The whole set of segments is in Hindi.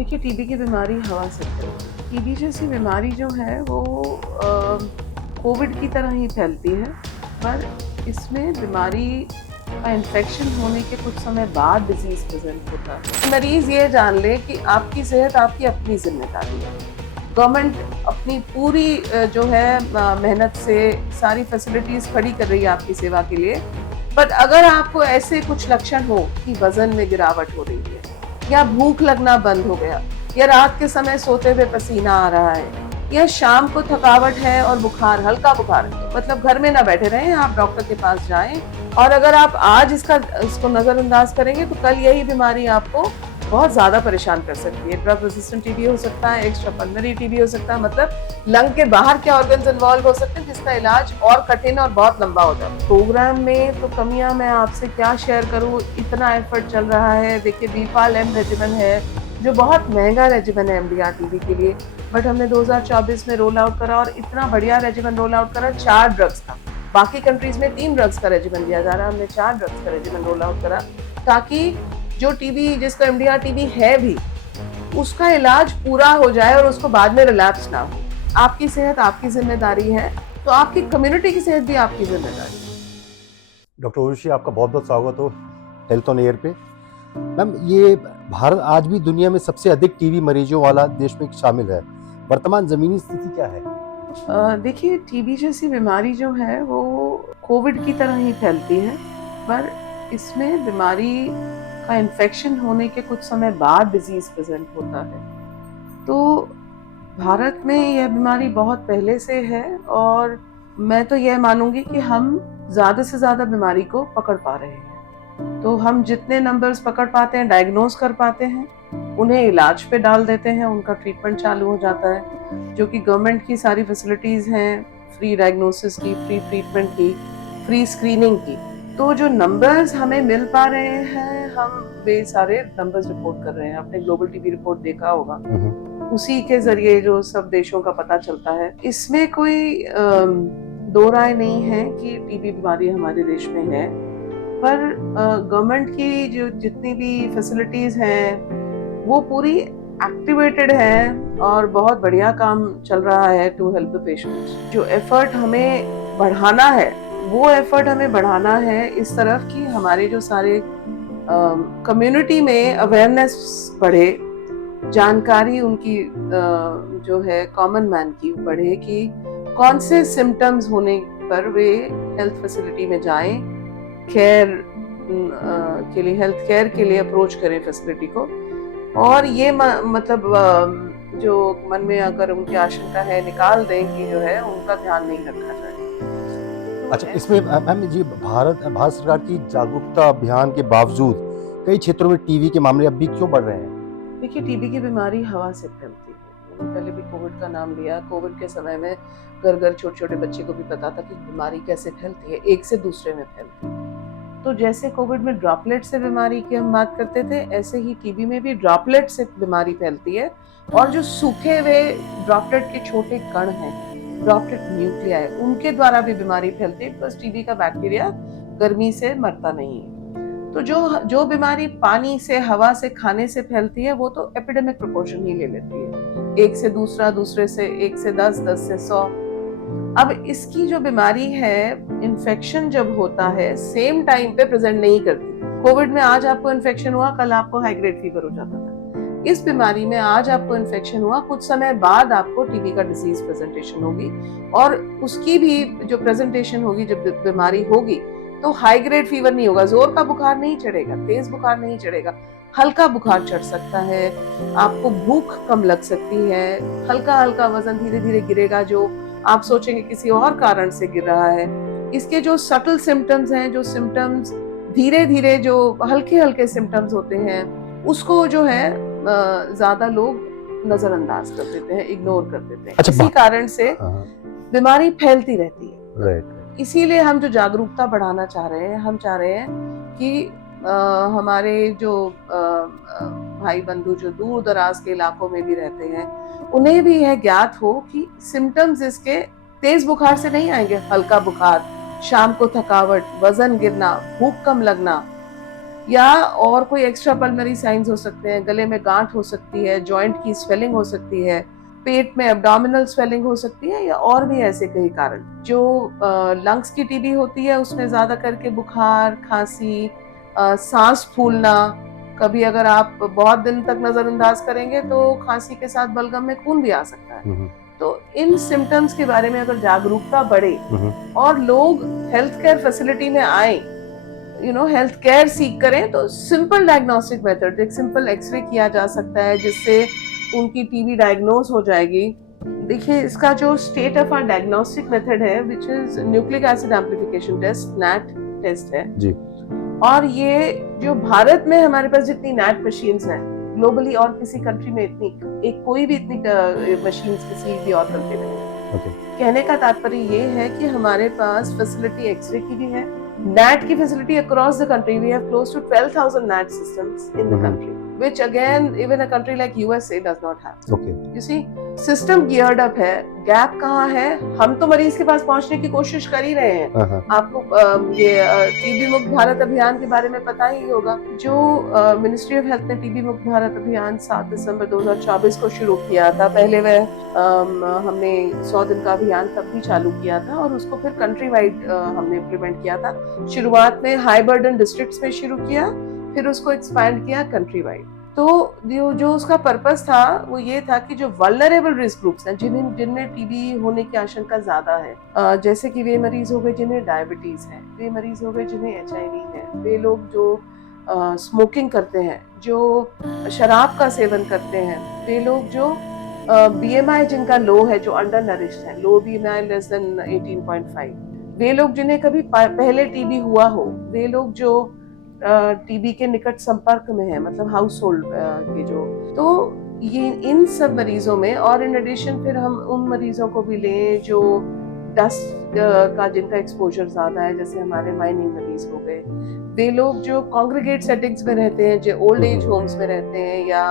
देखिए, टीबी की बीमारी हवा से फैलती है। टीबी जैसी बीमारी जो है वो कोविड की तरह ही फैलती है, पर इसमें बीमारी का इन्फेक्शन होने के कुछ समय बाद डिजीज़ प्रेज़ेंट होता है। मरीज़ ये जान ले कि आपकी सेहत आपकी अपनी ज़िम्मेदारी है। गवर्नमेंट अपनी पूरी जो है मेहनत से सारी फैसिलिटीज़ खड़ी कर रही है आपकी सेवा के लिए। बट अगर आपको ऐसे कुछ लक्षण हो कि वज़न में गिरावट हो रही है, या भूख लगना बंद हो गया, या रात के समय सोते हुए पसीना आ रहा है, या शाम को थकावट है और बुखार, हल्का बुखार है, मतलब घर में ना बैठे रहें, आप डॉक्टर के पास जाएं। और अगर आप आज इसको नजरअंदाज करेंगे तो कल यही बीमारी आपको बहुत ज्यादा परेशान कर सकती है। ड्रग रेजिस्टेंट टीबी हो सकता है, एक्स्ट्रा पल्मोनरी टीबी हो सकता है, मतलब लंग के बाहर के ऑर्गन्स इन्वॉल्व हो सकते हैं, जिसका इलाज और कठिन और बहुत लंबा हो जाता है। प्रोग्राम में तो कमियां मैं आपसे क्या शेयर करूं, इतना एफर्ट चल रहा है। देखिए, बीफाल-एम रेजिमेन है जो बहुत महंगा रेजिमेन है एमडीआर टीबी के लिए, बट हमने 2024 में रोल आउट करा और इतना बढ़िया रेजिमेन रोल आउट करा। 4 ड्रग्स का, बाकी कंट्रीज में 3 ड्रग्स का रेजिमेन दिया जा रहा है, हमने 4 ड्रग्स का रेजिमेन रोल आउट करा, ताकि जो टीबी, जिसका एमडीआर टीबी है भी, उसका इलाज पूरा हो जाए और उसको बाद में रिलैप्स ना हो। आपकी सेहत आपकी जिम्मेदारी है, तो आपकी कम्युनिटी की सेहत भी आपकी जिम्मेदारी है। डॉक्टर उर्वशी, आपका बहुत बहुत स्वागत हो हेल्थ ऑन एयर पे। मैम, ये भारत आज भी दुनिया में सबसे अधिक टीबी मरीजों वाला देश में शामिल है। वर्तमान जमीनी स्थिति क्या है? देखिए, टीबी जैसी बीमारी जो है वो कोविड की तरह ही फैलती है, पर इसमें बीमारी का इन्फेक्शन होने के कुछ समय बाद डिजीज प्रेजेंट होता है। तो भारत में यह बीमारी बहुत पहले से है, और मैं तो यह मानूंगी कि हम ज्यादा से ज्यादा बीमारी को पकड़ पा रहे हैं। तो हम जितने नंबर्स पकड़ पाते हैं, डायग्नोज कर पाते हैं, उन्हें इलाज पे डाल देते हैं, उनका ट्रीटमेंट चालू हो जाता है, जो कि गवर्नमेंट की सारी फैसिलिटीज हैं, फ्री डायग्नोसिस की, फ्री ट्रीटमेंट की, फ्री स्क्रीनिंग की। तो जो नंबर्स हमें मिल पा रहे हैं, हम वे सारे नंबर्स रिपोर्ट कर रहे हैं। आपने ग्लोबल टीबी रिपोर्ट देखा होगा, उसी के जरिए जो सब देशों का पता चलता है। इसमें कोई दो राय नहीं है कि टीबी बीमारी हमारे देश में है, पर गवर्नमेंट की जो जितनी भी फैसिलिटीज हैं वो पूरी एक्टिवेटेड है और बहुत बढ़िया काम चल रहा है टू हेल्प द पेशेंट्स। जो एफर्ट हमें बढ़ाना है, वो एफर्ट हमें बढ़ाना है इस तरफ कि हमारे जो सारे कम्युनिटी में अवेयरनेस बढ़े, जानकारी उनकी जो है कॉमन मैन की बढ़े कि कौन से सिम्टम्स होने पर वे हेल्थ फैसिलिटी में जाएं, केयर के लिए, हेल्थ केयर के लिए अप्रोच करें फैसिलिटी को। और ये मतलब जो मन में अगर उनकी आशंका है, निकाल दें कि जो है उनका ध्यान नहीं रखा जाए। अच्छा, इसमें मैम जी, भारत सरकार की जागरूकता अभियान के बावजूद कई क्षेत्रों में टीबी के मामले अब भी क्यों बढ़ रहे हैं? देखिए, टीबी की बीमारी हवा से फैलती है। मैंने पहले भी कोविड का नाम लिया। कोविड के समय में घर घर छोटे छोटे बच्चे को भी पता था कि बीमारी कैसे फैलती है, एक से दूसरे में फैलती है। तो जैसे कोविड में ड्रॉपलेट से बीमारी की हम बात करते थे, ऐसे ही टीबी में भी ड्रॉपलेट से बीमारी फैलती है। और जो सूखे हुए ड्रॉपलेट के छोटे कण हैं, ड्रॉपलेट न्यूक्लियाई, उनके द्वारा भी बीमारी फैलती है। बस टीबी का बैक्टीरिया गर्मी से मरता नहीं है। तो जो बीमारी पानी से, हवा से, खाने से फैलती है, वो तो एपिडेमिक प्रोपोर्शन ही ले लेती है, एक से दूसरा, दूसरे से 1 से 10, 10 से 100। अब इसकी जो बीमारी है, इन्फेक्शन जब होता है, सेम टाइम पे प्रेजेंट नहीं करती। कोविड में आज आपको इन्फेक्शन हुआ, कल आपको हाई ग्रेड फीवर हो जाता था। इस बीमारी में आज आपको इन्फेक्शन हुआ, कुछ समय बाद आपको टीबी का डिजीज प्रेजेंटेशन होगी, और उसकी भी जो प्रेजेंटेशन होगी, जब बीमारी होगी, तो हाई ग्रेड फीवर नहीं होगा, जोर का बुखार नहीं चढ़ेगा, तेज बुखार नहीं चढ़ेगा, हल्का बुखार चढ़ सकता है, आपको भूख कम लग सकती है, हल्का हल्का वजन धीरे धीरे गिरेगा, जो आप सोचेंगे किसी और कारण से गिर रहा है। इसके जो सटल सिम्टम्स हैं, जो सिम्टम्स धीरे धीरे, जो हल्के हल्के सिम्टम्स होते हैं, उसको जो है ज्यादा लोग नजरअंदाज कर देते हैं, इग्नोर कर देते हैं। अच्छा, इसी कारण से बीमारी फैलती रहती है। राइट। इसीलिए हम जो जागरूकता बढ़ाना चाह रहे हैं, हम चाह रहे हैं कि हमारे जो भाई बंधु जो दूर दराज के इलाकों में भी रहते हैं, उन्हें भी यह ज्ञात हो कि सिम्टम्स इसके तेज बुखार से नहीं आएंगे। हल्का बुखार, शाम को थकावट, वजन गिरना, भूख कम लगना, या और कोई एक्स्ट्रा पल्मोनरी साइंस हो सकते हैं, गले में गांठ हो सकती है, जॉइंट की स्वेलिंग हो सकती है, पेट में एब्डोमिनल स्वेलिंग हो सकती है, या और भी ऐसे कई कारण। जो लंग्स की टीबी होती है उसमें ज्यादा करके बुखार, खांसी, सांस फूलना, कभी अगर आप बहुत दिन तक नजरअंदाज करेंगे तो खांसी के साथ बलगम में खून भी आ सकता है। तो इन सिम्टम्स के बारे में अगर जागरूकता बढ़े और लोग हेल्थ केयर फैसिलिटी में आए, हेल्थ केयर सीख करें, तो सिंपल डायग्नोस्टिक मेथड, एक सिंपल एक्सरे किया जा सकता है जिससे उनकी टीबी डायग्नोज हो जाएगी। देखिए, इसका जो state of art diagnostic method है which is nucleic acid amplification test, NAT test है जी। और ये जो भारत में हमारे पास जितनी नैट मशीन्स हैं, ग्लोबली और किसी कंट्री में इतनी कोई भी इतनी मशीन्स किसी भी और कंट्री में नहीं। कहने का तात्पर्य ये है कि हमारे पास फैसिलिटी एक्सरे की भी है, NAT की facility across the country. We have close to 12,000 NAT systems in the country, which again even a country like USA does not have. Okay. You see, system geared up है, गैप कहाँ है? हम तो मरीज के पास पहुंचने की कोशिश कर ही रहे हैं। आपको ये टीबी मुक्त भारत अभियान के बारे में पता ही होगा। जो मिनिस्ट्री ऑफ हेल्थ ने टीबी मुक्त भारत अभियान 7 दिसंबर 2024 को शुरू किया था। पहले हमने 100 दिन का अभियान तब भी चालू किया था और उसको फिर कंट्री वाइड हमने इम्प्लीमेंट किया था। शुरुआत में हाई बर्डन डिस्ट्रिक्ट्स में शुरू किया, फिर उसको एक्सपैंड किया कंट्री वाइड। तो जो उसका पर्पस था वो ये था कि जो वल्नरेबल रिस्क ग्रुप्स हैं, जिनमें टीबी होने की आशंका ज्यादा है, जैसे कि वे मरीज हो गए जिन्हें डायबिटीज है, वे मरीज हो गए जिन्हें HIV है, वे लोग जो स्मोकिंग करते हैं, जो शराब का सेवन करते हैं, वे लोग जो BMI जिनका लो है, जो अंडर नरिश्ड है, लो BMI लेस देन 18.5, वे लोग जिन्हें कभी पहले टीबी हुआ हो, वे लोग जो टीबी के निकट संपर्क में है, मतलब हाउस होल्ड के जो, तो ये इन सब मरीजों में, और इन एडिशन फिर हम उन मरीजों को भी लें जो डस्ट का जिनका एक्सपोजर ज्यादा है, जैसे हमारे माइनिंग मरीज हो गए, वे लोग जो कॉन्ग्रीगेट सेटिंग्स में रहते हैं, जो ओल्ड एज होम्स में रहते हैं, या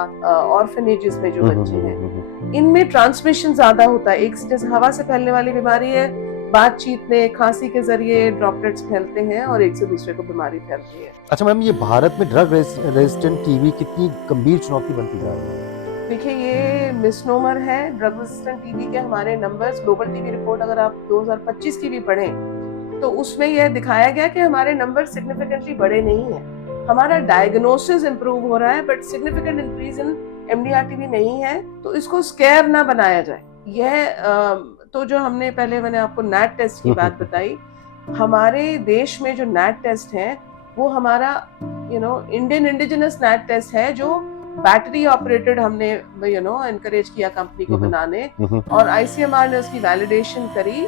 ऑर्फनेजेस में जो बच्चे हैं, इनमें ट्रांसमिशन ज्यादा होता है। एक जैसे हवा से फैलने वाली बीमारी है, बातचीत में, खांसी के जरिए ड्रॉपलेट्स फैलते हैं और एक से दूसरे को बीमारी फैलती है। अच्छा मैम, ये भारत में ड्रग रेजिस्टेंट टीबी कितनी गंभीर चुनौती बनती जा रही है? देखिए, ये मिसनोमर है। ड्रग रेजिस्टेंट टीबी के हमारे नंबर्स, ग्लोबल टीबी रिपोर्ट अगर आप 2025 की भी पढ़ें तो उसमें यह दिखाया गया कि हमारे नंबर सिग्निफिकेंटली बड़े नहीं है। हमारा डायग्नोसिस इंप्रूव हो रहा है but significant increase in MDR TB नहीं है, तो इसको स्केयर ना बनाया जाए। यह तो जो मैंने आपको नैट टेस्ट की बात बताई, हमारे देश में जो नैट टेस्ट है वो हमारा इंडियन इंडिजिनस नैट टेस्ट है, जो बैटरी ऑपरेटेड हमने एनकरेज किया कंपनी को बनाने, और ICMR ने उसकी वैलिडेशन करी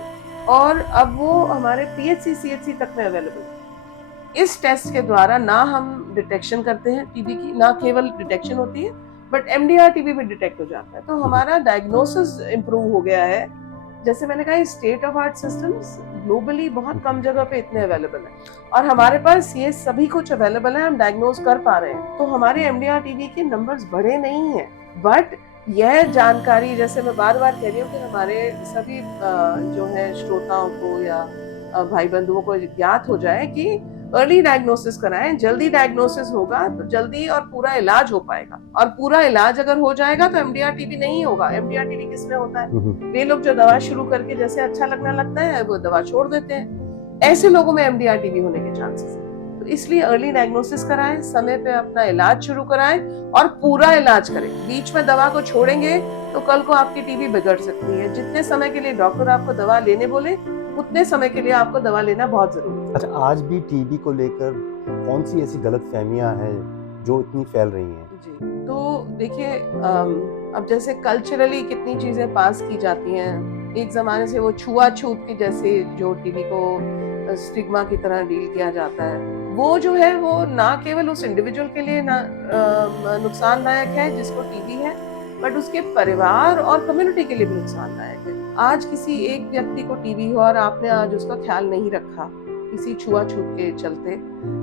और अब वो हमारे PHC CHC तक में अवेलेबल। इस टेस्ट के द्वारा ना हम डिटेक्शन करते हैं टीबी की, ना केवल डिटेक्शन होती है बट MDR टीबी भी डिटेक्ट हो जाता है, तो हमारा डायग्नोसिस इंप्रूव हो गया है। जैसे मैंने कहा, state of art systems globally बहुत कम जगह पे इतने अवेलेबल हैं और हमारे पास ये सभी कुछ अवेलेबल है, हम डायग्नोज कर पा रहे हैं। तो हमारे MDR टीबी के नंबर्स बड़े नहीं हैं, बट यह जानकारी, जैसे मैं बार बार कह रही हूँ कि हमारे सभी जो है श्रोताओं को या भाई बंधुओं को ज्ञात हो जाए कि अर्ली डायग्नोसिस कराएं। जल्दी डायग्नोसिस होगा तो जल्दी और पूरा इलाज हो पाएगा, और पूरा इलाज अगर हो जाएगा तो MDR टीबी नहीं होगा। MDR टीबी किसमें होता है? वे लोग जो दवा शुरू करके जैसे अच्छा लगने लगता है वो दवा छोड़ देते हैं, ऐसे लोगों में MDR टीबी होने के चांसेस है। तो इसलिए अर्ली डायग्नोसिस कराएं, समय पे अपना इलाज शुरू कराएं और पूरा इलाज करें। बीच में दवा को छोड़ेंगे तो कल को आपकी टीबी बिगड़ सकती है। जितने समय के लिए डॉक्टर आपको दवा लेने बोले, उतने समय के लिए आपको दवा लेना बहुत जरूरी है। अच्छा, आज भी टीबी को लेकर कौन सी ऐसी गलतफहमियां हैं जो इतनी फैल रही हैं? जी, तो देखिए, अब जैसे कल्चरली कितनी चीजें पास की जाती हैं। एक जमाने से वो छुआछूत की जैसे जो टीबी को स्टिग्मा की तरह डील किया जाता है, वो जो है वो ना केवल उस इंडिविजुअल के लिए ना नुकसानदायक है जिसको टीबी है, बट उसके परिवार और कम्युनिटी के लिए भी नुकसानदायक है। आज किसी एक व्यक्ति को टीबी हो और आपने आज उसका ख्याल नहीं रखा किसी छुआछूत के चलते,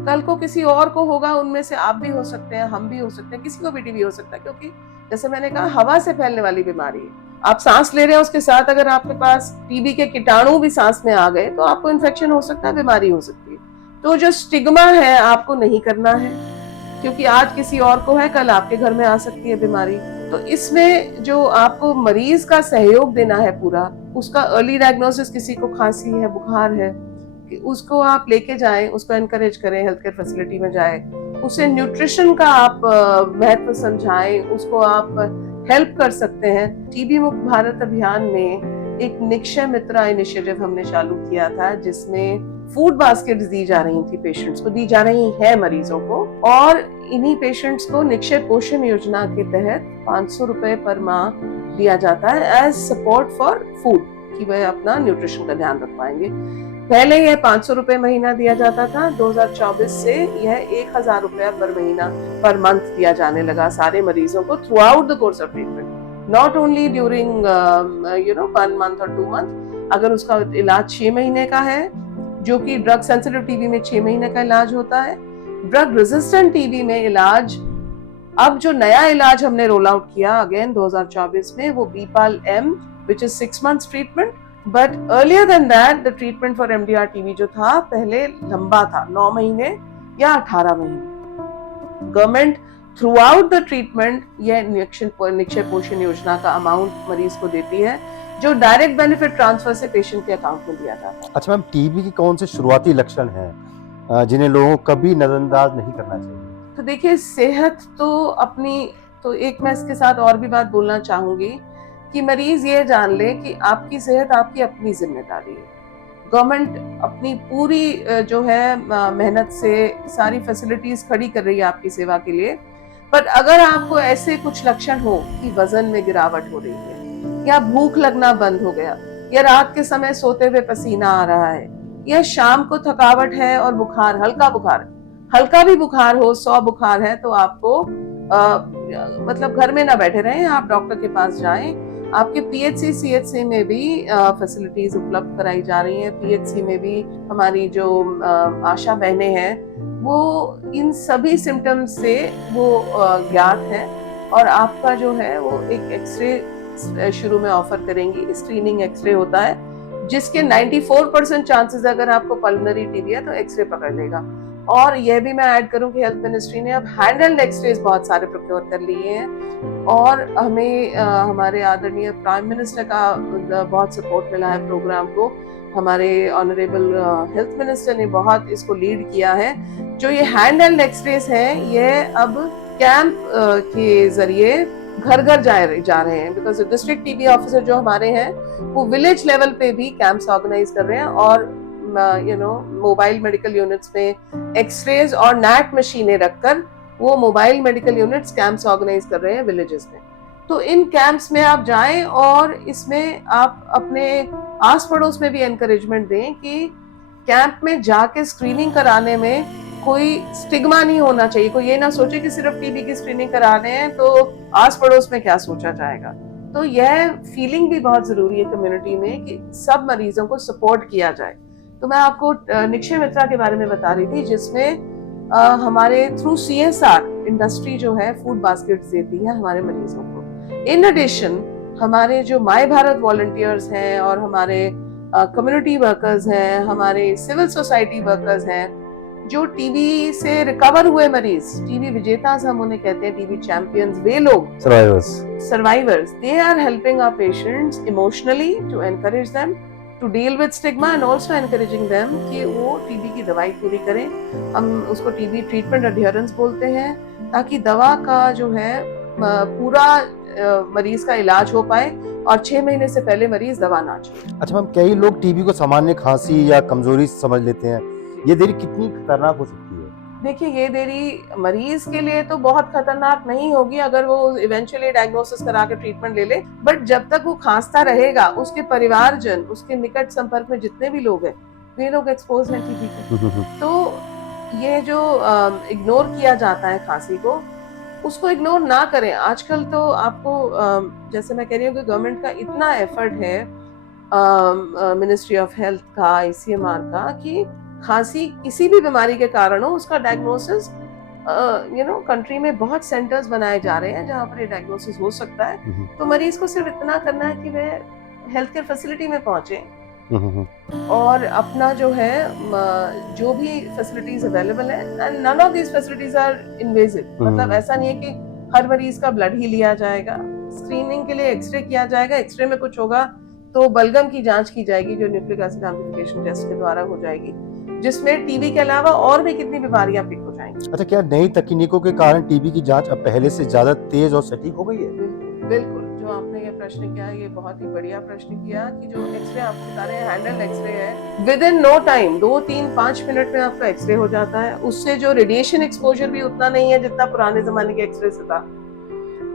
कल को किसी और को होगा। उनमें से आप भी हो सकते हैं, हम भी हो सकते हैं, किसी को भी टीबी हो सकता है, क्योंकि जैसे मैंने कहा, हवा से फैलने वाली बीमारी है। आप सांस ले रहे हैं, उसके साथ अगर आपके पास टीबी के कीटाणु भी सांस में आ गए तो आपको इन्फेक्शन हो सकता है, बीमारी हो सकती है। तो जो स्टिग्मा है आपको नहीं करना है, क्योंकि आज किसी और को है, कल आपके घर में आ सकती है बीमारी। तो इसमें जो आपको मरीज का सहयोग देना है पूरा, उसका अर्ली डायग्नोसिस, किसी को खांसी है, बुखार है, कि उसको आप लेके जाएं, उसको एनकरेज करें, हेल्थ केयर फैसिलिटी में जाए, उसे न्यूट्रिशन का आप महत्व समझाएं, उसको आप हेल्प कर सकते हैं। टीबी मुक्त भारत अभियान में एक निक्षय मित्रा इनिशिएटिव हमने चालू किया था, जिसमें फूड बास्केट्स दी जा रही थी, पेशेंट्स को दी जा रही है, मरीजों को, और इन्हीं पेशेंट्स को निक्षय पोषण योजना के तहत 500 रुपए पर माह दिया जाता है एज सपोर्ट फॉर फूड, कि वह अपना न्यूट्रिशन का ध्यान रख पाएंगे। पहले यह 500 रुपए महीना दिया जाता था, 2024 से यह 1000 रुपया पर महीना पर मंथ दिया जाने लगा सारे मरीजों को through out the course of treatment, not only during 1 month और 2 month। अगर उसका इलाज 6 महीने का है, जो कि ड्रग सेंसिटिव टीबी में 6 महीने का इलाज होता है, ड्रग रेजिस्टेंट टीबी में इलाज, अब जो नया इलाज हमने रोल आउट किया अगेन 2024 में, वो BPaL M, which is 6 months treatment. But earlier than that the treatment for MDR TB जो था पहले लंबा था, 9 महीने या 18 महीने। Government through out the treatment यह निक्षय पोषण योजना का अमाउंट मरीज को देती है, जो डायरेक्ट बेनिफिट ट्रांसफर से पेशेंट के अकाउंट में दिया जाता है। अच्छा मैम, टीबी के कौन से शुरुआती लक्षण हैं जिन्हें लोगों को कभी नजरअंदाज नहीं करना चाहिए? तो देखिए, सेहत तो अपनी, तो एक मैं इसके साथ और भी बात बोलना चाहूंगी कि मरीज ये जान ले कि आपकी सेहत आपकी अपनी जिम्मेदारी है। गवर्नमेंट अपनी पूरी जो है मेहनत से सारी फैसिलिटीज खड़ी कर रही है आपकी सेवा के लिए, पर अगर आपको ऐसे कुछ लक्षण हो कि वजन में गिरावट हो रही है, या भूख लगना बंद हो गया, या रात के समय सोते हुए पसीना आ रहा है, या शाम को थकावट है और बुखार, हल्का भी बुखार हो, 100 बुखार है, तो आपको मतलब घर में ना बैठे रहें, आप डॉक्टर के पास जाएं। आपके पीएचसी सीएचसी में भी फैसिलिटीज उपलब्ध कराई जा रही हैं। पीएचसी में भी हमारी जो आशा बहनें हैं, वो इन सभी सिम्टम्स से वो ज्ञात है, और आपका जो है वो एक एक्सरे शुरू में ऑफर करेंगी। स्क्रीनिंग एक्सरे होता है, जिसके 94% चांसेस, अगर आपको पल्मोनरी टीबी है तो एक्सरे पकड़ लेगा। और यह भी मैं ऐड करूं कि हेल्थ मिनिस्ट्री ने अब हैंडहेल्ड एक्सरेज बहुत सारे प्रोक्योर कर लिए हैं, और हमें हमारे आदरणीय प्राइम मिनिस्टर का बहुत सपोर्ट मिला है प्रोग्राम को। हमारे ऑनरेबल हेल्थ मिनिस्टर ने बहुत इसको लीड किया है। जो ये हैंडहेल्ड एक्सरेज हैं, ये अब कैंप के जरिए घर घर जा रहे हैं, बिकॉज डिस्ट्रिक्ट टीबी ऑफिसर जो हमारे हैं, वो विलेज लेवल पे भी कैंप्स ऑर्गेनाइज कर रहे हैं, और मोबाइल मेडिकल यूनिट्स में एक्सरेज और नैट मशीनें रखकर वो mobile medical units camps organise कर रहे हैं विलेजेस में। तो इन कैंप्स में आप जाएं, और इसमें आप अपने आस पड़ोस में भी एनकरेजमेंट दें कि कैंप में जाके स्क्रीनिंग कराने में कोई स्टिग्मा नहीं होना चाहिए। कोई ये ना सोचे कि सिर्फ टीबी की स्क्रीनिंग करा रहे हैं तो आस पड़ोस में क्या सोचा जाएगा। तो यह फीलिंग भी बहुत जरूरी है कम्युनिटी में कि सब मरीजों को सपोर्ट किया जाए। तो मैं आपको निक्षय मित्रा के बारे में बता रही थी, जिसमें हमारे थ्रू CSR इंडस्ट्री जो है फूड बास्केट्स देती है हमारे मरीजों को। इन एडिशन हमारे जो माय भारत वॉलंटियर्स हैं, और हमारे कम्युनिटी वर्कर्स हैं, हमारे सिविल सोसाइटी वर्कर्स हैं, जो टीबी से रिकवर हुए मरीज, टीबी विजेता हम उन्हें कहते हैं, टीबी चैंपियंस, वे लोग survivors, they are helping our patients emotionally to encourage them to deal with stigma and also encouraging them कि वो टीबी की दवाई पूरी करें। हम उसको टीबी ट्रीटमेंट अड्हेरेंस बोलते हैं, ताकि दवा का जो है पूरा मरीज का इलाज हो पाए और 6 महीने से पहले मरीज दवा ना छोड़े। अच्छा मैम, कई लोग टीबी को सामान्य खांसी या कमजोरी समझ लेते हैं, ये देरी कितनी खतरनाक हो सकती है? देखिए, ये देरी मरीज के लिए तो बहुत खतरनाक नहीं होगी अगर वो इवेंचुअली डायग्नोसिस करा के ट्रीटमेंट ले ले, बट जब तक वो खांसता रहेगा, उसके परिवारजन, उसके निकट संपर्क में जितने भी लोग हैं, वे लोग एक्सपोज हैं टीबी के। तो ये जो इग्नोर किया जाता है खांसी को, उसको इग्नोर ना करें। आजकल तो आपको जैसे मैं कह रही हूँ कि गवर्नमेंट का इतना एफर्ट है, मिनिस्ट्री ऑफ हेल्थ का, ICMR का, कि खांसी किसी भी बीमारी के कारण हो, उसका डायग्नोसिस कंट्री में बहुत सेंटर्स बनाए जा रहे हैं जहाँ पर ये डायग्नोसिस हो सकता है। तो मरीज को सिर्फ इतना करना है कि वह हेल्थ केयर फैसिलिटी में पहुंचे, और अपना जो है जो भी फैसिलिटीज अवेलेबल है, and none of these facilities are invasive. मतलब ऐसा नहीं है कि हर मरीज का ब्लड ही लिया जाएगा, स्क्रीनिंग के लिए एक्सरे किया जाएगा, एक्सरे में कुछ होगा तो बलगम की जांच की जाएगी जो न्यूक्लिक एसिड एम्प्लीफिकेशन टेस्ट के द्वारा हो जाएगी, जिसमें टीबी के अलावा और भी कितनी बीमारियां पिक हो जाएंगी। अच्छा, क्या नई तकनीकों के कारण टीबी की जांच अब पहले से ज्यादा तेज और सटीक हो गई है? बिल्कुल, जो आपने ये प्रश्न किया, ये बहुत ही बढ़िया प्रश्न किया कि जो एक्सरे आपको बता रहे हैं, हैंडल एक्सरे है, within no time 2, 3, 5 minute में आपका एक्सरे हो जाता है। उससे जो रेडिएशन एक्सपोजर भी उतना नहीं है जितना पुराने जमाने के एक्सरे से था।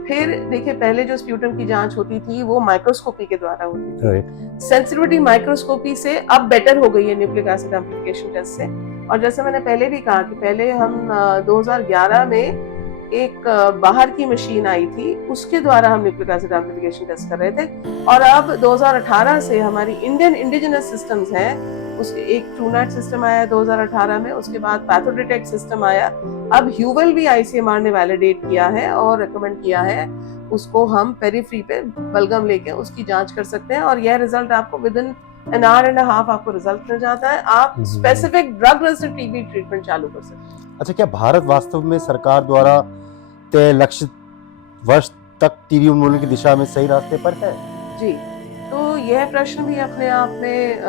फिर देखिए, पहले जो स्प्यूटम की जांच होती थी वो माइक्रोस्कोपी के द्वारा होती थी। सेंसिटिविटी माइक्रोस्कोपी से अब बेटर हो गई है न्यूक्लिक एसिड एम्प्लीफिकेशन टेस्ट से। और जैसे मैंने पहले भी कहा कि पहले हम 2011 में एक बाहर की मशीन आई थी, उसके द्वारा हम न्यूक्लिक एसिड एम्प्लीफिकेशन टेस्ट कर रहे थे। और अब 2018 से हमारी इंडियन इंडिजिनस सिस्टम्स हैं, उसके एक ट्रूनेट सिस्टम आया 2018 में, उसके बाद पैथोडिटेक्ट सिस्टम आया, अब ह्यूवल भी आईसीएमआर ने वैलिडेट किया है और रिकमेंड किया है, उसको हम पेरिफ्री पे बलगम लेके उसकी जांच कर सकते हैं और यह रिजल्ट आपको with in an hour and half आपको रिजल्ट मिल जाता है। आप specific drug resistant TB treatment चालू कर सकते हैं। अच्छा, क्या भारत वास्तव में सरकार द्वारा तय लक्ष्य वर्ष तक टीबी उन्मूलन की दिशा में सही रास्ते पर है? जी, तो यह प्रश्न भी अपने आप में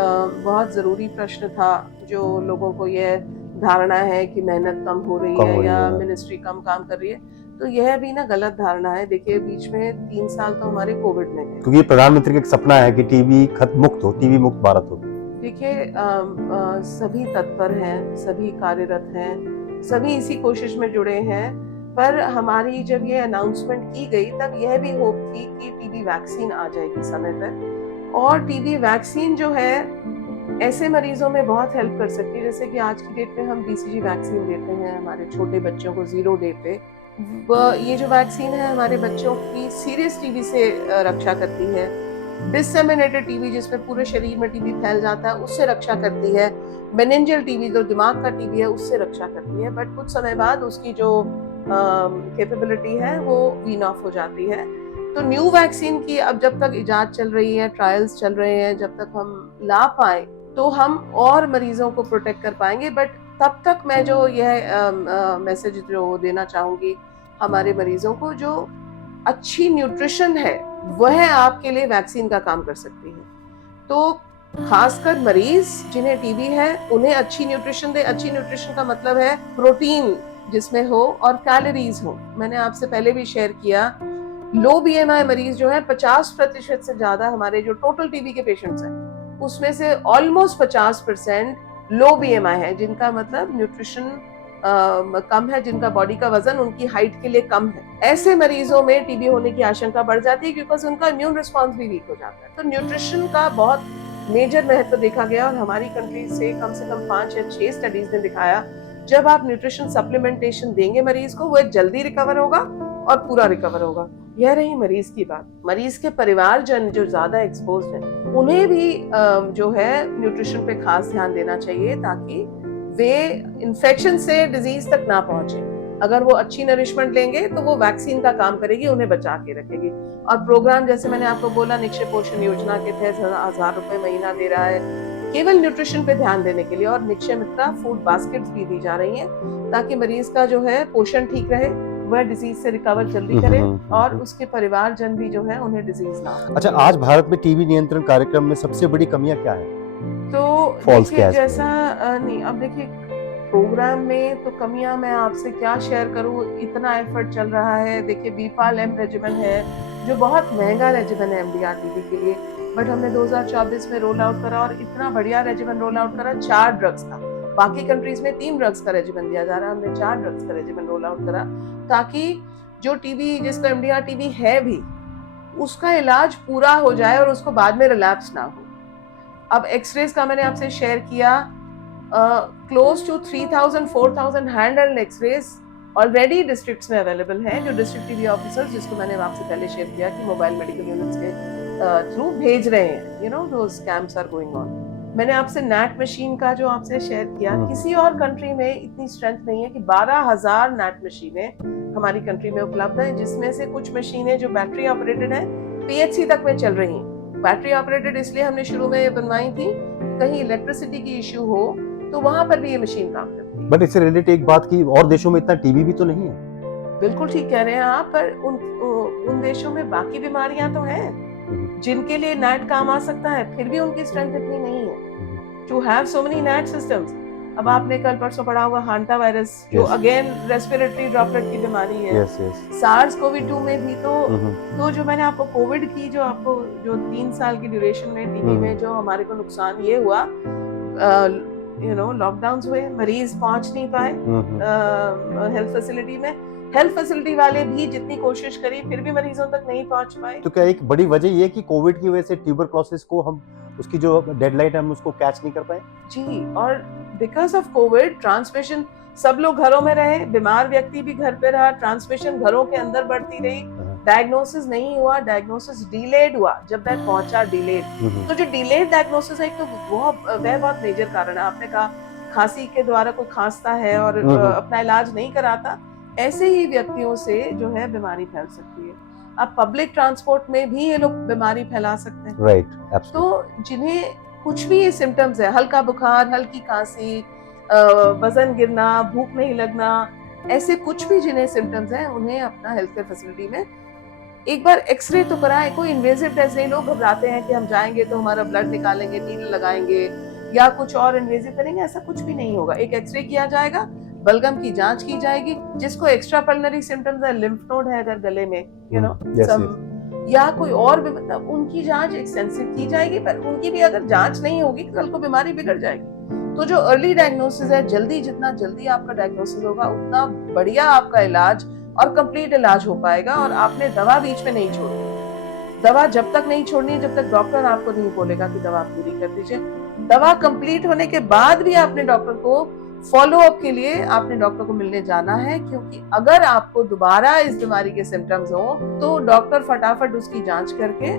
बहुत जरूरी प्रश्न था। जो लोगों को यह धारणा है कि मेहनत कम हो रही है या मिनिस्ट्री कम काम कर रही है, तो यह भी ना गलत धारणा है। देखिए, बीच में 3 साल तो हमारे कोविड में गए, क्योंकि प्रधानमंत्री का एक सपना है कि टीबी मुक्त हो, टीबी मुक्त भारत हो। देखिए, सभी तत्पर हैं, सभी कार्यरत हैं, सभी इसी कोशिश में जुड़े हैं। पर हमारी जब ये अनाउंसमेंट की गई तब यह भी होप थी कि टीबी वैक्सीन आ जाएगी समय पर, और टीबी वैक्सीन जो है ऐसे मरीजों में बहुत हेल्प कर सकती है। जैसे कि आज की डेट में हम बीसीजी वैक्सीन देते हैं हमारे छोटे बच्चों को 0 डे पे। ये जो वैक्सीन है हमारे बच्चों की सीरियस टीबी से रक्षा करती है। डिसेमिनेटेड टीबी, जिसमें पूरे शरीर में टीबी फैल जाता है, उससे रक्षा करती है। मेनिंजियल टीबी, जो दिमाग का टीबी है, उससे रक्षा करती है। बट कुछ समय बाद उसकी जो कैपेबिलिटी है वो वीन ऑफ हो जाती है। तो न्यू वैक्सीन की अब जब तक इजाद चल रही है, ट्रायल्स चल रहे हैं, जब तक हम ला पाए तो हम और मरीजों को प्रोटेक्ट कर पाएंगे। बट तब तक मैं जो यह मैसेज जो देना चाहूंगी हमारे मरीजों को, जो अच्छी न्यूट्रिशन है वह आपके लिए वैक्सीन का काम कर सकती है। तो खासकर मरीज जिन्हें टीबी है उन्हें अच्छी न्यूट्रिशन दे। अच्छी न्यूट्रिशन का मतलब है प्रोटीन जिसमें हो और कैलोरीज हो। मैंने आपसे पहले भी शेयर किया, लो बीएमआई मरीज जो है 50% से ज्यादा हमारे जो टोटल टीबी के पेशेंट्स हैं उसमें से ऑलमोस्ट 50% लो बीएमआई है, जिनका मतलब न्यूट्रिशन कम है, जिनका बॉडी का वजन उनकी हाइट के लिए कम है। ऐसे मरीजों में टीबी होने की आशंका बढ़ जाती है क्योंकि उनका इम्यून रिस्पॉन्स भी वीक हो जाता है। तो न्यूट्रिशन का बहुत मेजर महत्व देखा गया और हमारी कंट्री से कम 5 या 6 स्टडीज ने दिखाया, जब आप न्यूट्रिशन सप्लीमेंटेशन देंगे मरीज को, वो जल्दी रिकवर होगा और पूरा रिकवर होगा। यह रही मरीज की बात। मरीज के परिवारजन जो ज्यादा एक्सपोज्ड हैं, उन्हें भी जो है न्यूट्रिशन पे खास ध्यान देना चाहिए ताकि वे इन्फेक्शन से डिजीज तक ना पहुंचे। अगर वो अच्छी नरिशमेंट लेंगे तो वो वैक्सीन का काम करेगी, उन्हें बचा के रखेगी। और प्रोग्राम जैसे मैंने आपको बोला, निक्षय पोषण योजना के तहत 1000 रुपए महीना दे रहा है केवल न्यूट्रिशन पे ध्यान देने के लिए, और निक्षय मित्रा फूड बास्केट्स भी दी जा रही हैं ताकि मरीज का जो है पोषण ठीक रहे, वह डिजीज से रिकवर जल्दी करे और उसके परिवारजन भी जो है उन्हें डिजीज ना हो। अच्छा, आज भारत में टीबी नियंत्रण कार्यक्रम में सबसे बड़ी कमियां क्या है? तो देखिए, जैसा नहीं, अब देखिए प्रोग्राम में तो कमियां मैं आपसे क्या शेयर करूं, इतना एफर्ट चल रहा है। देखिए, बीपाल-एम रेजिमेन है जो बहुत महंगा रेजिमेन है एमडीआर टीबी के लिए, बट हमने 2024 में रोल आउट करा और इतना बढ़िया रेजिमेन रोल आउट करा। 4 ड्रग्स का, बाकी कंट्रीज में 3 ड्रग्स का रेजिमेन दिया जा रहा है, हमने 4 ड्रग्स का रेजिमेन रोल आउट करा ताकि जो टीबी, जिसको एमडीआर टीबी है भी, उसका इलाज पूरा हो जाए और उसको बाद में रिलैप्स ना हो। अब एक्सरेज का मैंने आपसे शेयर किया, close to 3000-4000 hand and x rays already districts में अवेलेबल है, जो डिस्ट्रिक्ट टीबी ऑफिसर्स, जिसको मैंने आपसे पहले शेयर किया कि मोबाइल मेडिकल यूनिट्स के थ्रू भेज रहे हैं। You know, those camps are going on. मैंने आपसे नैट मशीन का जो आपसे शेयर किया, किसी और कंट्री में इतनी स्ट्रेंथ नहीं है कि 12000 नैट मशीनें हमारी कंट्री में उपलब्ध है, जिसमें से कुछ मशीनें जो बैटरी ऑपरेटेड है पीएचसी तक में चल रही हैं। बैटरी ऑपरेटेड इसलिए हमने शुरू में बनवाई थी, कहीं इलेक्ट्रिसिटी की इश्यू हो तो वहां पर भी ये मशीन काम करती है। बट इससे रिलेटेड एक बात की, और देशों में इतना टीबी भी तो नहीं है। बिल्कुल ठीक कह रहे हैं आप, पर उन देशों में बाकी बीमारियां तो हैं जिनके लिए नैट काम आ सकता है, फिर भी उनकी स्ट्रेंथ इतनी नहीं है to have so many NAAT systems. अब आपने कल परसों पढ़ा होगा हांटा वायरस, जो अगेन रेस्पिरेटरी ड्रॉपलेट की बीमारी है। सार्स कोविड 2 में भी तो जो मैंने आपको कोविड की जो 3 साल की ड्यूरेशन में टीबी में जो हमारे को नुकसान ये हुआ, लॉकडाउन हुए, मरीज पहुंच नहीं पाए हेल्थ फैसिलिटी में। हेल्थ फैसिलिटी वाले भी जितनी कोशिश करी फिर भी मरीजों तक नहीं पहुंच पाए। तो क्या एक बड़ी वजह ये है कि कोविड की वजह से ट्यूबरक्लोसिस को हम उसकी जो डेडलाइन है हम उसको कैच नहीं कर पाए? जी, और बिकॉज ऑफ कोविड ट्रांसमिशन, सब लोग घरों में रहे, बीमार व्यक्ति भी घर पे रहा, ट्रांसमिशन घरों के अंदर बढ़ती रही, डायग्नोसिस नहीं हुआ, डायग्नोसिस डिलेड हुआ, जब तक पहुंचा डिलेड। तो जो डिलेड डायग्नोसिस है तो वह बहुत मेजर कारण है। आपने कहा खांसी के द्वारा कोई खांसता है और अपना इलाज नहीं कराता, ऐसे ही व्यक्तियों से जो है बीमारी फैल सकती है। अब पब्लिक ट्रांसपोर्ट में भी ये लोग बीमारी फैला सकते हैं। राइट। तो जिन्हें कुछ भी ये सिम्टम्स है, हल्का बुखार, हल्की खांसी, वजन गिरना, भूख नहीं लगना, ऐसे कुछ भी जिन्हें सिम्टम्स हैं, उन्हें अपना हेल्थ केयर फैसिलिटी में एक बार एक्सरे तो कराएं। कोई इन्वेजिव टेस्ट नहीं, लोग घबराते हैं कि हम जाएंगे तो हमारा ब्लड निकालेंगे, नीडल लगाएंगे या कुछ और इन्वेजिव करेंगे, ऐसा कुछ भी नहीं होगा। एक एक्सरे किया जाएगा, बलगम की जांच की जाएगी, जिसको एक्स्ट्रा पल्मोनरी सिम्टम्स है, लिम्फ नोड है अगर गले में, या कोई और भी, मतलब उनकी जांच एक्सटेंसिव की जाएगी, पर उनकी भी अगर जांच नहीं होगी कल को बीमारी बिगड़ जाएगी। तो जो अर्ली डायग्नोसिस है, जितना जल्दी आपका डायग्नोसिस होगा उतना बढ़िया आपका इलाज और कंप्लीट इलाज हो पाएगा। और आपने दवा बीच में नहीं छोड़नी। दवा जब तक नहीं छोड़नी है जब तक डॉक्टर आपको नहीं बोलेगा कि दवा पूरी कर दीजिए। दवा कंप्लीट होने के बाद भी आपने डॉक्टर को फॉलो अप के लिए आपने डॉक्टर को मिलने जाना है, क्योंकि अगर आपको दोबारा इस बीमारी के सिम्टम्स हो तो डॉक्टर फटाफट उसकी जांच करके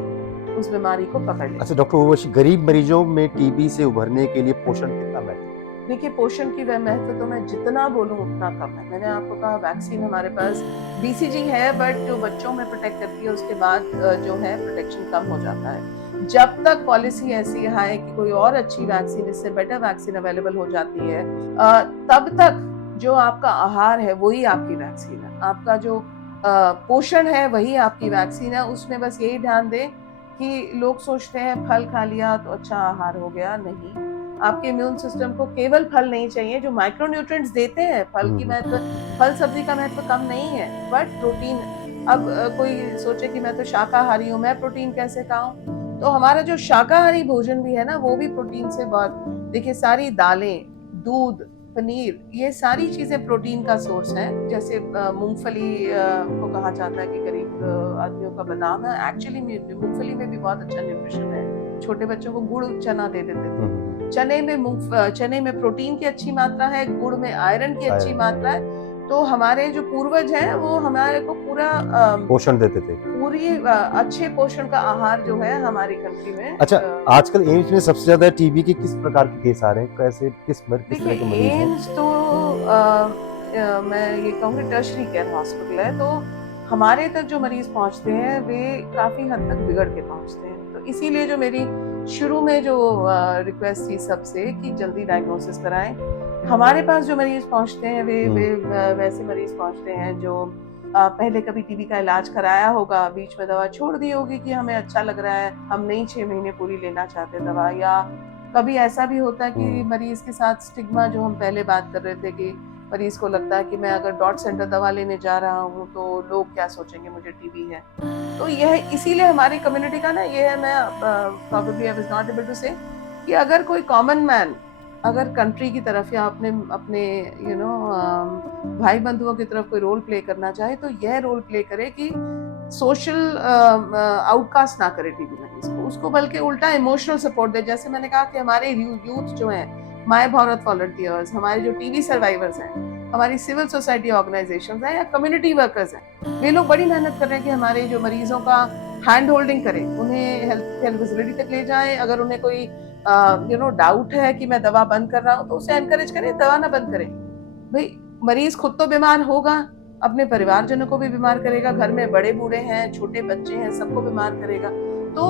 उस बीमारी को पकड़ ले। अच्छा डॉक्टर उर्वशी, गरीब मरीजों में टीबी से उभरने के लिए पोषण कितना महत्वपूर्ण? देखिए, पोषण की वह महत्व तो मैं जितना बोलूं उतना कम है। मैंने आपको कहा वैक्सीन हमारे पास BCG है, बट जो बच्चों में प्रोटेक्ट करती है उसके बाद जो है प्रोटेक्शन कम हो जाता है। जब तक पॉलिसी ऐसी है कि कोई और अच्छी वैक्सीन, इससे बेटर वैक्सीन अवेलेबल हो जाती है, तब तक जो आपका आहार है वही आपकी वैक्सीन है। आपका जो पोषण है वही आपकी वैक्सीन है। उसमें बस यही ध्यान दें कि लोग सोचते हैं फल खा लिया तो अच्छा आहार हो गया, नहीं। आपके इम्यून सिस्टम को केवल फल नहीं चाहिए, जो माइक्रो न्यूट्रिएंट्स देते हैं फल की महत्व, फल सब्जी का महत्व कम नहीं है, बट प्रोटीन। अब कोई सोचे कि मैं तो शाकाहारी हूँ, मैं प्रोटीन कैसे खाऊं? तो हमारा जो शाकाहारी भोजन भी है ना, वो भी प्रोटीन से बहुत, देखिए सारी दालें, दूध, पनीर, ये सारी चीजें प्रोटीन का सोर्स है। जैसे मूंगफली को कहा जाता है कि गरीब आदमियों का बादाम है, एक्चुअली मूंगफली में भी बहुत अच्छा न्यूट्रिशन है। छोटे बच्चों को गुड़ चना दे देते थे। चने में प्रोटीन की अच्छी मात्रा है, गुड़ में आयरन की अच्छी मात्रा है। तो हमारे जो पूर्वज हैं वो हमारे को पूरा पोषण देते थे, पूरी अच्छे पोषण का आहार जो है हमारी कंट्री में। अच्छा, आजकल एम्स में सबसे ज्यादा टीबी के किस प्रकार के केस आ रहे हैं? कैसे किस तरह के मरीज हैं? एम्स तो मैं ये कहूँगी टर्शरी केयर हॉस्पिटल है, तो हमारे तक जो मरीज पहुंचते हैं वे काफी हद तक बिगड़ के पहुंचते हैं। तो इसीलिए जो मेरी शुरू में जो रिक्वेस्ट थी सबसे कि जल्दी डायग्नोसिस कराएं। हमारे पास जो मरीज पहुंचते हैं वे वैसे मरीज पहुंचते हैं जो पहले कभी टीबी का इलाज कराया होगा, बीच में दवा छोड़ दी होगी कि हमें अच्छा लग रहा है, हम नहीं 6 महीने पूरी लेना चाहते दवा, या कभी ऐसा भी होता है कि मरीज के साथ स्टिग्मा, जो हम पहले बात कर रहे थे कि मरीज को लगता है कि मैं अगर डॉट सेंटर दवा लेने जा रहा हूँ तो लोग क्या सोचेंगे, मुझे टीबी है। तो यह इसीलिए हमारी कम्युनिटी का ना ये है, मैं probably I was not able to say कि अगर कोई कॉमन मैन अगर कंट्री की तरफ या अपने भाई बंधुओं की तरफ कोई रोल प्ले करना चाहे तो यह रोल प्ले करे कि सोशल आउटकास्ट ना करे टीबी मरीज को, उसको बल्कि उल्टा इमोशनल सपोर्ट दे। जैसे मैंने कहा कि हमारे यूथ जो है, माय भारत वॉलंटियर्स, हमारे जो टीबी सर्वाइवर्स हैं, हमारी सिविल सोसाइटी ऑर्गेनाइजेशंस हैं या कम्युनिटी वर्कर्स हैं, वे लोग बड़ी मेहनत कर रहे हैं कि हमारे जो मरीजों का हैंड होल्डिंग करें, उन्हें हेल्थ फैसिलिटी तक ले जाएं। अगर उन्हें कोई डाउट है कि मैं दवा बंद कर रहा हूँ तो उसे एनकरेज करें, दवा ना बंद करें। भाई मरीज खुद तो बीमार होगा, अपने परिवारजनों को भी बीमार करेगा, घर में बड़े बूढ़े हैं, छोटे बच्चे हैं, सबको बीमार करेगा। तो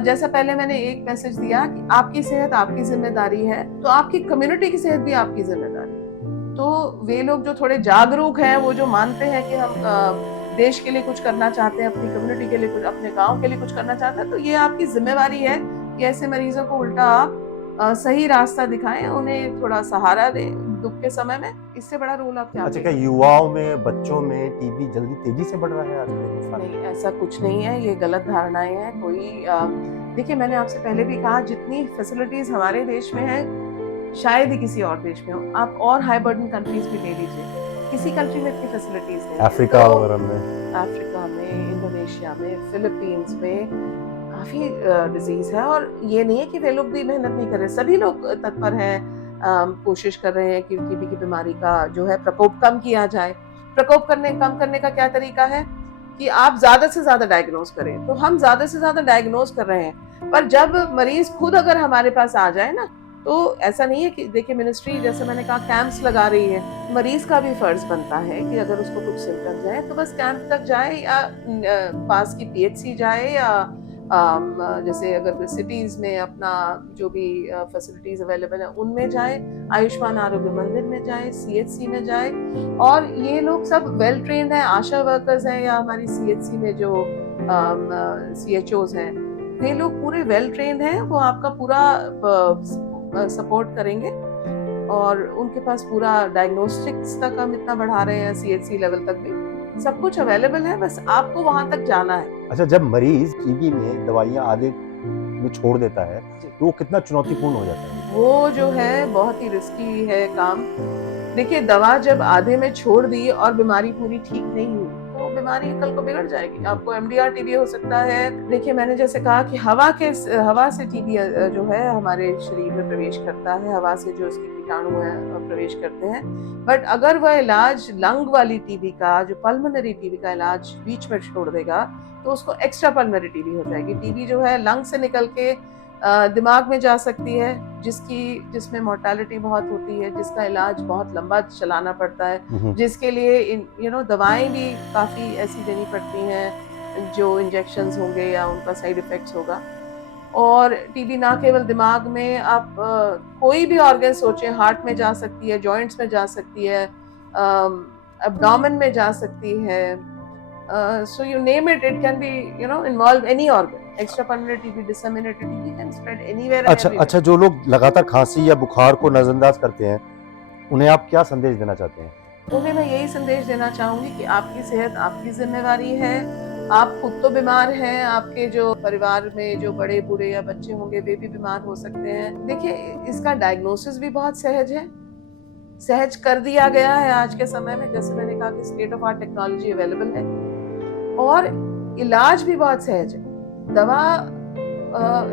जैसा पहले मैंने एक मैसेज दिया कि आपकी सेहत आपकी जिम्मेदारी है, तो आपकी कम्युनिटी की सेहत भी आपकी जिम्मेदारी है। तो वे लोग जो थोड़े जागरूक हैं, वो जो मानते हैं कि हम देश के लिए कुछ करना चाहते हैं, अपनी कम्युनिटी के लिए कुछ, अपने गांव के लिए कुछ करना चाहते हैं, तो ये आपकी जिम्मेवारी है कि ऐसे मरीजों को उल्टा आप सही रास्ता दिखाएं, उन्हें थोड़ा सहारा दें दुख के समय में। इससे बड़ा रोल आप क्या अच्छा, करें? क्या युवाओं में, बच्चों में टीबी जल्दी तेजी से बढ़ रहा है आजकल हिंदुस्तान में? नहीं, ऐसा कुछ नहीं है, ये गलत धारणाएं हैं। देखिए, मैंने आपसे पहले भी कहा, जितनी फैसिलिटीज हमारे देश में है, शायद ही किसी और देश में हो। आप और हाई बर्डन कंट्रीज भी ले लीजिए, किसी कंट्री में इतनी फैसिलिटीज नहीं है। अफ्रीका तो वगैरह में, अफ्रीका में, इंडोनेशिया में, फिलीपींस में काफी डिजीज है, और ये नहीं है कि वे लोग भी मेहनत नहीं कर रहे। सभी लोग तत्पर हैं, कोशिश कर रहे हैं कि टीबी की बीमारी का जो है प्रकोप कम किया जाए। प्रकोप कम करने का क्या तरीका है कि आप ज्यादा से ज्यादा डायग्नोज करें। तो हम ज्यादा से ज्यादा डायग्नोज कर रहे हैं, पर जब मरीज खुद अगर हमारे पास आ जाए ना, तो ऐसा नहीं है कि देखिए, मिनिस्ट्री जैसे मैंने कहा कैंप्स लगा रही है। मरीज का भी फर्ज बनता है कि अगर उसको कुछ सिम्टम्स है तो बस कैंप तक जाए, या पास की पीएचसी जाए, या जैसे अगर सिटीज में अपना जो भी फैसिलिटीज अवेलेबल है उनमें जाए, आयुष्मान आरोग्य मंदिर में जाए, सीएचसी में जाए। और ये लोग सब वेल ट्रेन्ड हैं, आशा वर्कर्स हैं, या हमारी सीएचसी में जो सीएचओज हैं, वे लोग पूरे वेल ट्रेन्ड हैं। वो आपका पूरा सपोर्ट करेंगे, और उनके पास पूरा डायग्नोस्टिक्स तक हम इतना बढ़ा रहे हैं, सीएचसी लेवल तक भी सब कुछ अवेलेबल है, बस आपको वहां तक जाना है। अच्छा, जब मरीज टीबी में दवाइयाँ आधे में छोड़ देता है तो वो कितना चुनौतीपूर्ण हो जाता है? वो जो है बहुत ही रिस्की है काम। देखिए, दवा जब आधे में छोड़ दी और बीमारी पूरी ठीक नहीं हुई, तो बीमारी कल को बिगड़ जाएगी। आपको एमडीआर टीबी हो सकता है। देखिए, मैंने जैसे कहा कि हवा से टीबी जो है हमारे शरीर में प्रवेश करता है, हवा से जो इसके कीटाणु है प्रवेश करते हैं। बट अगर वह इलाज लंग वाली टीबी का, जो पल्मोनरी टीबी का इलाज बीच में छोड़ देगा, तो उसको एक्स्ट्रा पल्मोनरी टीबी हो जाएगी। टीबी जो है लंग से निकल के दिमाग में जा सकती है, जिसमें मोर्टालिटी बहुत होती है, जिसका इलाज बहुत लंबा चलाना पड़ता है, जिसके लिए दवाएं भी काफ़ी ऐसी देनी पड़ती हैं जो इंजेक्शंस होंगे या उनका साइड इफेक्ट्स होगा। और टीबी ना केवल दिमाग में, आप कोई भी ऑर्गन सोचें, हार्ट में जा सकती है, जॉइंट्स में जा सकती है, एब्डोमेन में जा सकती है, so you name it, it can be involve any organ. Extra pulmonary TB, disseminated TB can spread anywhere and अच्छा everywhere. अच्छा, जो लोग लगातार खांसी या बुखार को नजरअंदाज करते हैं, उन्हें आप क्या संदेश देना चाहते हैं? उन्हें मैं यही संदेश देना चाहूंगी कि आपकी सेहत आपकी जिम्मेवारी है। आप खुद तो बीमार हैं, आपके जो परिवार में जो बड़े बूढ़े या बच्चे होंगे वे भी बीमार हो सकते हैं। देखिए, इसका डायग्नोसिस भी बहुत सहज है, सहज कर दिया गया है आज के समय में। जैसे मैंने कहा कि state of art technology available है, और इलाज भी बहुत सहज है। दवा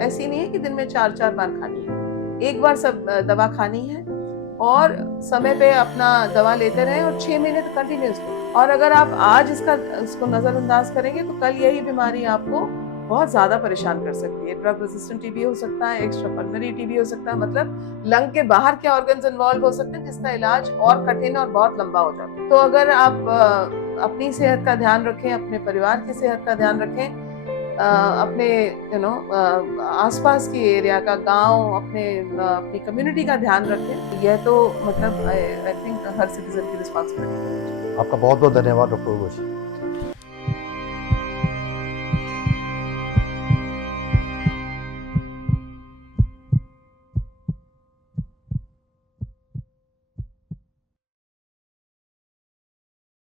ऐसी नहीं है कि दिन में 4-4 बार खानी है। एक बार सब दवा खानी है, और समय पे अपना दवा लेते रहें, और 6 महीने तक कंटिन्यूस। और अगर आप आज इसको नजरअंदाज करेंगे, तो कल यही बीमारी आपको बहुत ज्यादा परेशान कर सकती है। ड्रग रेजिस्टेंट टीबी हो सकता है, एक्स्ट्रा पल्मोनरी टीबी हो सकता है, मतलब लंग के बाहर के ऑर्गन्स इन्वॉल्व हो सकते हैं, जिसका इलाज और कठिन और बहुत लंबा हो जाता है। तो अगर आप अपनी सेहत का ध्यान रखें, अपने परिवार की सेहत का ध्यान रखें, अपने आसपास की एरिया का, गांव, अपनी कम्युनिटी का ध्यान रखें। यह तो मतलब आई थिंक हर सिटीजन की रिस्पॉन्सिबिलिटी है। आपका बहुत बहुत धन्यवाद डॉक्टर उर्वशी।